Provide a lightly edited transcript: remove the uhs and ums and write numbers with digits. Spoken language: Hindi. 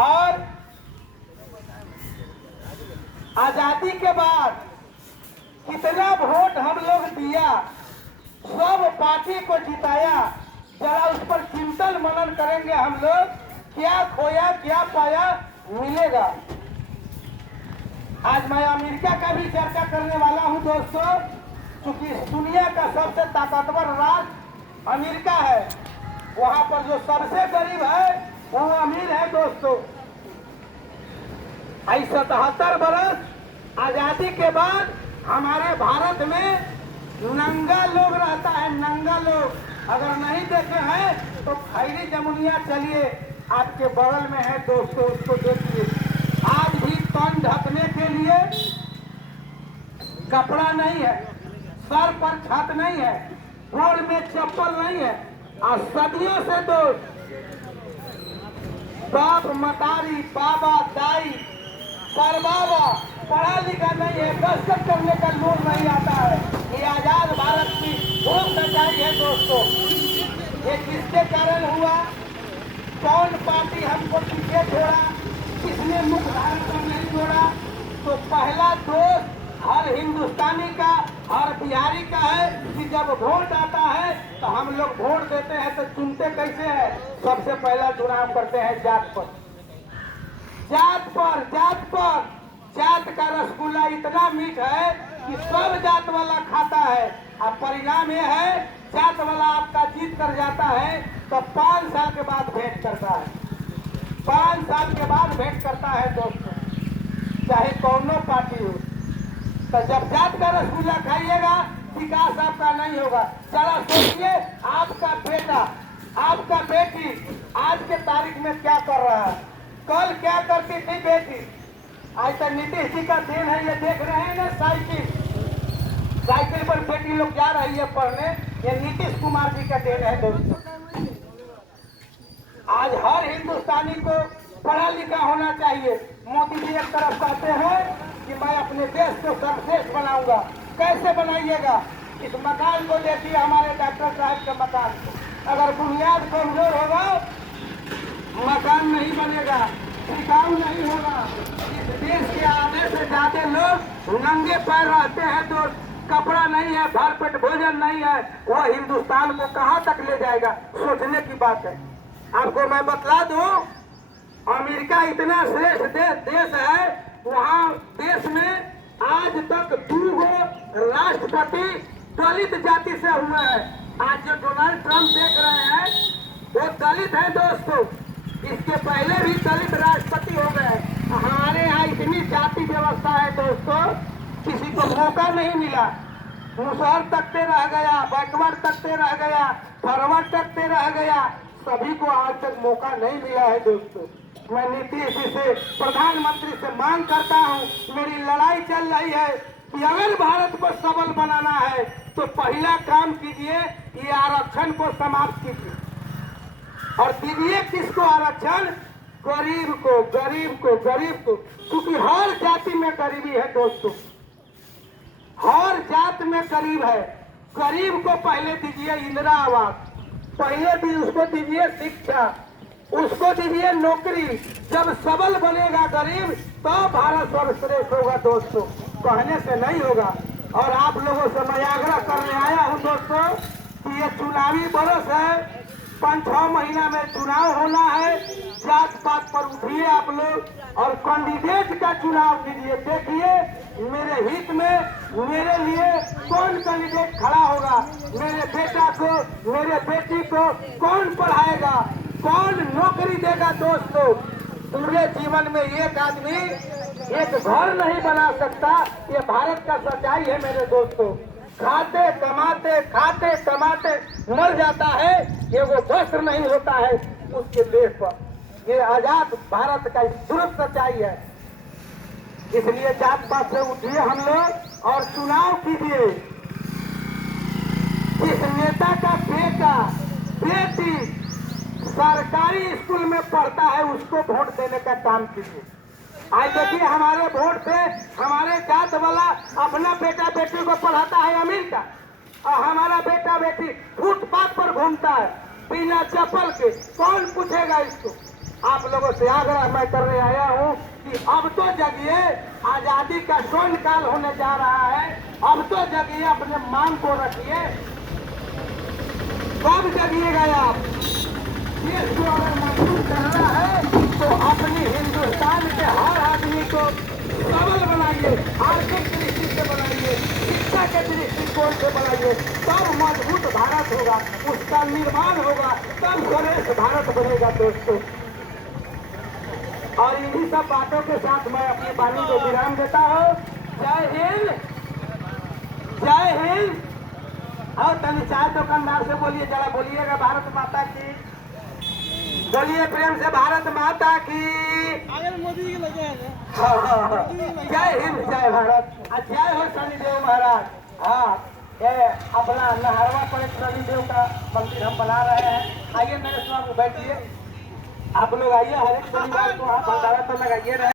और आजादी के बाद कितना वोट हम लोग दिया, सब पार्टी को जिताया, जरा उस पर चिंतन मनन करेंगे हम लोग, क्या खोया क्या पाया मिलेगा। आज मैं अमेरिका का भी चर्चा करने वाला हूं दोस्तों, क्योंकि दुनिया का सबसे ताकतवर राष्ट्र अमेरिका है। वहां पर जो सबसे गरीब है वो अमीर है दोस्तों। 77 बरस आजादी के बाद हमारे भारत में नंगा लोग रहता है, नंगा लोग। अगर नहीं देखे हैं तो खैरी जमुनिया चलिए, आपके बगल में है दोस्तों, उसको देखिए। आज भी तन ढकने के लिए कपड़ा नहीं है, सर पर छत नहीं है, गोड़ में चप्पल नहीं है। और सदियों से दोस्त बाप मतारी बाबा दाई परबाबा पढ़ा लिखा नहीं है, दस्तखत करने का लोग नहीं आता है। ये आजाद भारत की खूब सच्चाई है दोस्तों। ये किसके कारण हुआ, कौन पार्टी हमको पीछे छोड़ा, किसने मुख्य धारा पर नहीं छोड़ा? तो पहला दोष हर हिंदुस्तानी का, हर बिहारी का है कि जब वोट आता है तो हम लोग वोट देते हैं तो चुनते कैसे हैं? सबसे पहला चुनाव करते हैं जात पर, जात पर, जात पर। जात का रसगुल्ला इतना मीठ है कि सब जात वाला खाता है, और परिणाम यह है जात वाला आपका जीत कर जाता है तो 5 साल के बाद भेंट करता है, 5 साल के बाद भेंट करता है दोस्तों, चाहे कौनो पार्टी हो। तो जब जात का रसगुल्ला खाइएगा विकास आपका नहीं होगा। जरा सोचिए, आपका बेटा आपका बेटी आज के तारीख में क्या कर रहा है, कल क्या करती थी बेटी। आज तक नीतीश जी का देन है, ये देख रहे हैं ना, साइकिल पर बेटी लोग जा रही है पढ़ने, ये नीतीश कुमार जी का देन है दोस्तों। आज हर हिंदुस्तानी को पढ़ा लिखा होना चाहिए। मोदी जी एक तरफ कहते हैं कि मैं अपने देश को सर्वश्रेष्ठ बनाऊंगा, कैसे बनाइएगा? इस मकान को देखिए, हमारे डॉक्टर साहब के मकान को, अगर बुनियाद कमजोर होगा मकान नहीं बनेगा, टिकाऊ नहीं होगा। इस देश के आधे से ज्यादा लोग नंगे पैर रहते हैं तो कपड़ा नहीं है, भरपेट भोजन नहीं है, वो हिंदुस्तान को कहां तक ले जाएगा? सोचने की बात है। आपको मैं बतला दूं, अमेरिका इतना श्रेष्ठ देश है, वहाँ देश में आज तक 2 राष्ट्रपति दलित जाति से हुए हैं। आज जो डोनाल्ड ट्रंप देख रहे हैं वो दलित है दोस्तों, इसके पहले भी दलित राष्ट्रपति हो गए। हमारे यहाँ इतनी जाति व्यवस्था है दोस्तों, किसी को मौका नहीं मिला। मुसहर तकते रह गया, बैकवर्ड तकते रह गया, फॉरवर्ड तकते रह गया, सभी को आज तक मौका नहीं मिला है दोस्तों। मैं नीतीश जी से, प्रधानमंत्री से मांग करता हूं, मेरी लड़ाई चल रही है कि अगर भारत को सबल बनाना है तो पहला काम कीजिए, ये आरक्षण को समाप्त कीजिए। और दीजिए किसको आरक्षण? गरीब को, गरीब को, गरीब को, क्योंकि हर जाति में गरीबी है दोस्तों, हर जात में गरीब है। गरीब को पहले दीजिए इंदिरा आवास, पहले भी उसको दीजिए शिक्षा, उसको दीजिए नौकरी। जब सबल बनेगा गरीब तो भारत सर्वश्रेष्ठ होगा दोस्तों, कहने से नहीं होगा। और आप लोगों से मैं आग्रह करने आया हूं दोस्तों कि ये चुनावी बरस है, 5-6 महीना में चुनाव होना है। जात पात पर उठिए आप लोग और कैंडिडेट का चुनाव कीजिए। देखिए मेरे हित में, मेरे लिए कौन कैंडिडेट खड़ा होगा, मेरे बेटा को, मेरे बेटी को कौन पढ़ाएगा, कौन नौकरी देगा दोस्तों। पूरे जीवन में एक आदमी एक घर नहीं बना सकता, ये भारत का सच्चाई है मेरे दोस्तों। खाते कमाते मर जाता है, ये वो वस्त्र नहीं होता है उसके देश पर। ये आजाद भारत का दुरुस्त सच्चाई है। इसलिए जात पात से उठिए हम लोग और चुनाव कीजिए। जिस नेता का बेटा बेटी सरकारी स्कूल में पढ़ता है उसको वोट देने का काम कीजिए। आज देखिए हमारे वोट पे हमारे जात वाला अपना बेटा बेटी को पढ़ाता है अमेरिका, और हमारा बेटा बेटी फुटपाथ पर घूमता है बिना चप्पल के। कौन पूछेगा इसको? आप लोगों से आग्रह मैं करने आया हूँ कि अब तो जगिए, आजादी का स्वर्ण काल होने जा रहा है। अब तो जगिए, अपने मांग को रखिए। कब जगिएगा आप? देश को अगर मजबूत करना है तो अपनी हिंदुस्तान के हर आदमी को सबल बनाइए, आर्थिक दृष्टि से बनाइए, शिक्षा के दृष्टिकोण से बनाइए, तब मजबूत भारत होगा, उसका निर्माण होगा, तब श्रेष्ठ भारत बनेगा दोस्तों। और इन्हीं सब बातों के साथ मैं अपनी वाणी को विराम देता हूँ। जय हिंद, जय हिंद। और तनी चाय दुकानदार से बोलिए, जरा बोलिएगा भारत माता की, बोलिए प्रेम से भारत माता की। मोदी के लगे हैं। हाँ, जय हिंद, जय भारत, जय हो शनिदेव महाराज। हाँ, ये अपना नहरवा पर एक शनिदेव का मंदिर हम बना रहे हैं। आइए नरेश बाबू बैठिए, आप लोग आइए, हर एक शनिवार को आप भंडारा तो लगाइए रहे।